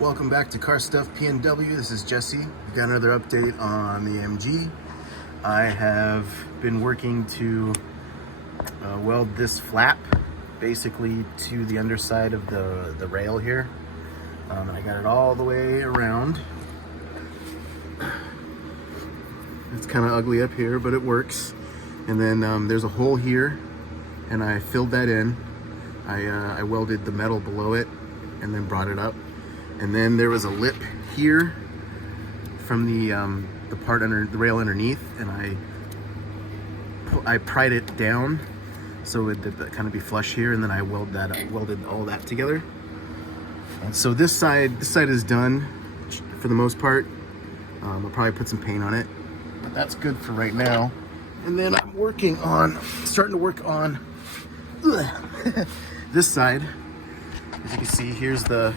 Welcome back to Car Stuff PNW. This is Jesse. We've got another update on the MG. I have been working to weld this flap basically to the underside of the rail here. And I got it all the way around. It's kind of ugly up here, but it works. And then there's a hole here, and I filled that in. I welded the metal below it and then brought it up. And then there was a lip here from the part under the rail underneath, and I pried it down so it would kind of be flush here, and then I welded all that together. And so this side is done for the most part. I'll probably put some paint on it, but that's good for right now. And then I'm starting to work on this side. As you can see, here's the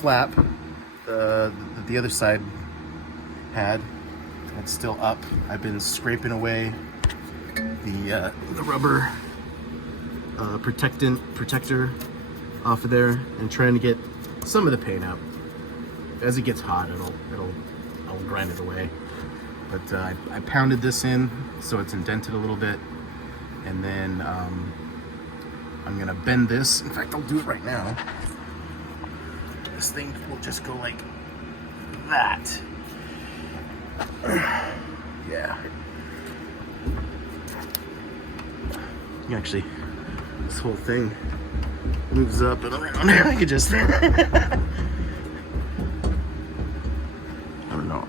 flap. The other side had. It's still up. I've been scraping away the rubber protector off of there and trying to get some of the paint out. As it gets hot, I'll grind it away. But I pounded this in so it's indented a little bit, and then I'm gonna bend this. In fact, I'll do it right now. This thing will just go like that. Yeah. Actually, this whole thing moves up and around. I could just, I don't know.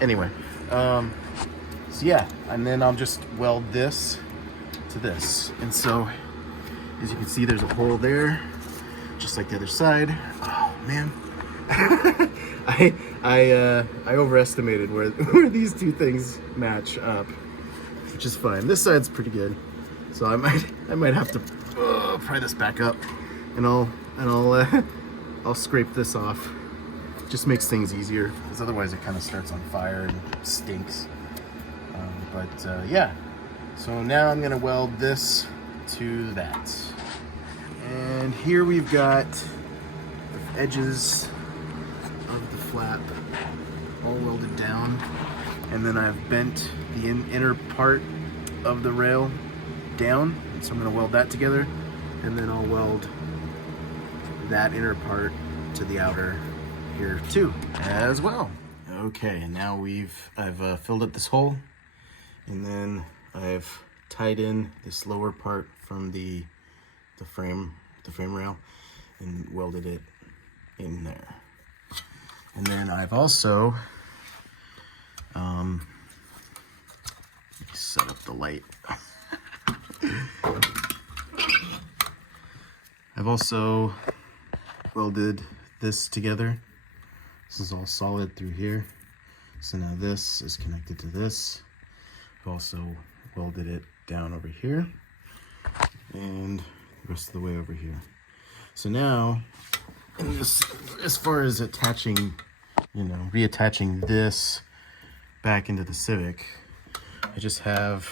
Anyway, so yeah, and then I'll just weld this to this. And so, as you can see, there's a hole there, just like the other side. Oh man, I overestimated where these two things match up, which is fine. This side's pretty good, so I might have to pry this back up, and I'll scrape this off. Just makes things easier, because otherwise it kind of starts on fire and stinks. Yeah, so now I'm gonna weld this to that. And here we've got the edges of the flap all welded down, and then I've bent the inner part of the rail down, so I'm gonna weld that together, and then I'll weld that inner part to the outer here too as well. Okay, and now I've filled up this hole, and then I've tied in this lower part from the frame rail and welded it in there. And then I've also set up the light. I've also welded this together. This is all solid through here. So now this is connected to this. I've also welded it down over here and the rest of the way over here. So now, as far as attaching, reattaching this back into the Civic, I just have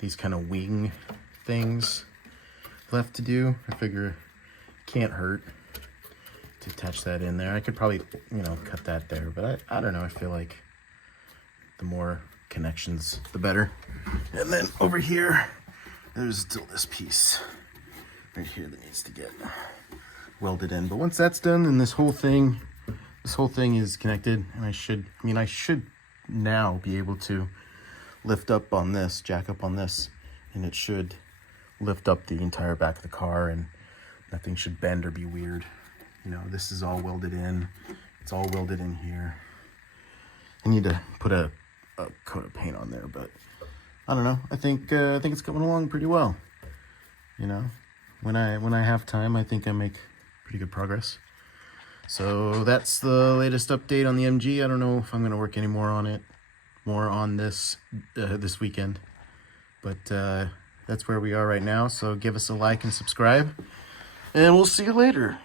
these kind of wing things left to do. I figure it can't hurt to attach that in there. I could probably, cut that there, but I don't know. I feel like the more connections, the better. And then over here, there's still this piece right here that needs to get welded in. But once that's done, then this whole thing is connected, and I should now be able to lift up on this, jack up on this, and it should lift up the entire back of the car, and nothing should bend or be weird. This is all welded in. It's all welded in here. I need to put a coat of paint on there, but I don't know. I think it's coming along pretty well. When I have time, I think I make pretty good progress. So that's the latest update on the MG. I don't know if I'm going to work any more on this this weekend, but that's where we are right now. So give us a like and subscribe, and we'll see you later.